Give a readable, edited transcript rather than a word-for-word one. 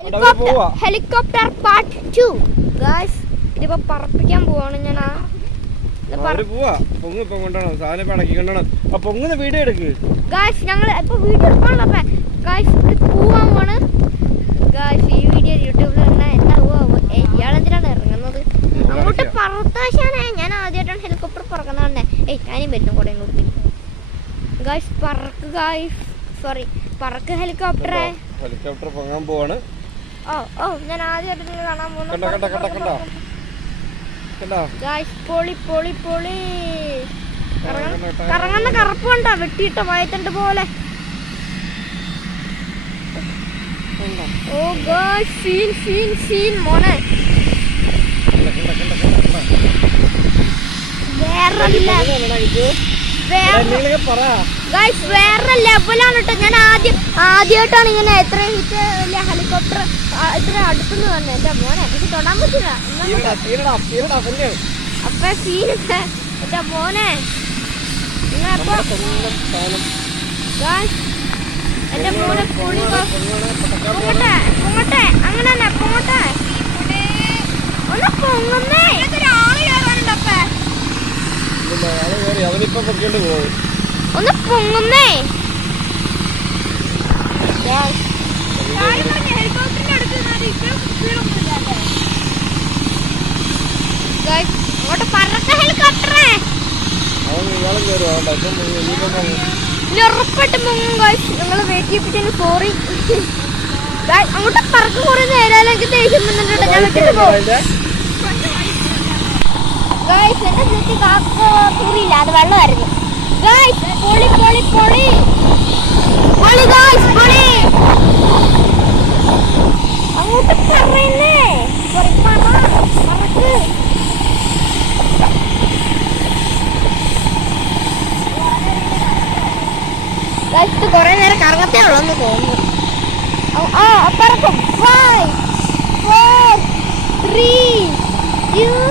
Helicopter part 2 guys. ഇതിപ്പോ പറപ്പിക്കാൻ പോവാണ് ഞാൻ. വീഡിയോ എടുക്ക് ഗായ്സ്. ഞങ്ങൾ ഇപ്പൊ വീഡിയോ എടുക്കാനുള്ള ഗായ്സ് പോവാൻ പോവാണ് ഗായ്സ്. ഈ വീഡിയോ യൂട്യൂബിൽ ഇയാളെന്തിനാണ് ഇറങ്ങുന്നത്? അങ്ങോട്ട് പറത്താശാനെ. ഞാൻ ആദ്യമായിട്ടാണ് ഹെലികോപ്റ്റർ പറക്കുന്നതന്നെ. ഞാനും വരുന്നു കൂടെ കൊടുത്തി ഗായ്സ്. പറക്ക് ഗായ്സ്, സോറി പറക്ക് ഹെലികോപ്റ്ററെ. ഹെലികോപ്റ്റർ പൊങ്ങാൻ പോവാണ്. ഞാൻ ആദ്യമായിട്ട് കാണാൻ പോകുന്നു ഗായ്സ്. പൊളി പൊളി പൊളി. കറങ്ങുന്ന കറുപ്പ് കണ്ടോ? വെട്ടിയിട്ട വയത്തണ്ട് പോലെ. ഓ ഗായ്സ്, സീൻ സീൻ സീൻ മോനെ. വേറെ ലെവലാണ് കേട്ടോ. ഞാൻ ആദ്യമായിട്ടാണ് ഇങ്ങനെ എത്ര വലിയ ഹെലികോപ്റ്റർ ഇത്ര അടുത്തുനിന്ന് തന്നെ. എന്റെ മോനെ എനിക്ക് തൊടാൻ പറ്റില്ല. അപ്പൊ സീനൊക്കെ എന്റെ മോനെ. എന്റെ മോനെ പൊളി. പൊങ്ങട്ടെ പൊങ്ങട്ടെ, അങ്ങനെ തന്നെ പൊങ്ങട്ടെ. ഒന്ന് പൊങ്ങുന്നേ. ഒന്ന് പൊങ്ങുന്നേ. അങ്ങോട്ട് പറക്ക ഹെലികോപ്റ്ററെ. ഉറപ്പായിട്ട് മുങ്ങും ഗായ്സ്. നിങ്ങൾ വെയിറ്റ് ചെയ്യിപ്പിച്ചതിന് സോറി. അങ്ങോട്ട് പറക്ക് കുറെ നേരം എനിക്ക് ദേഷ്യം വന്നിട്ടുണ്ട്. ഞാൻ വെച്ചിട്ട് പോകും ഗായ്സ്. എന്റെ നെറ്റി കാക്കൂറിയില്ല, അത് വെള്ളമായിരുന്നു ഗായ്സ്. പൊളി പൊളി പൊളി പൊളി ഗായ്സ്, പൊളി. അങ്ങോട്ട് പറയുന്നേ. പറക്ക് ഗായ്സ്. കൊറേ നേരം കറങ്ങത്തേ ഉള്ളെന്ന് തോന്നുന്നു. പറക്കും. 5 4 3 2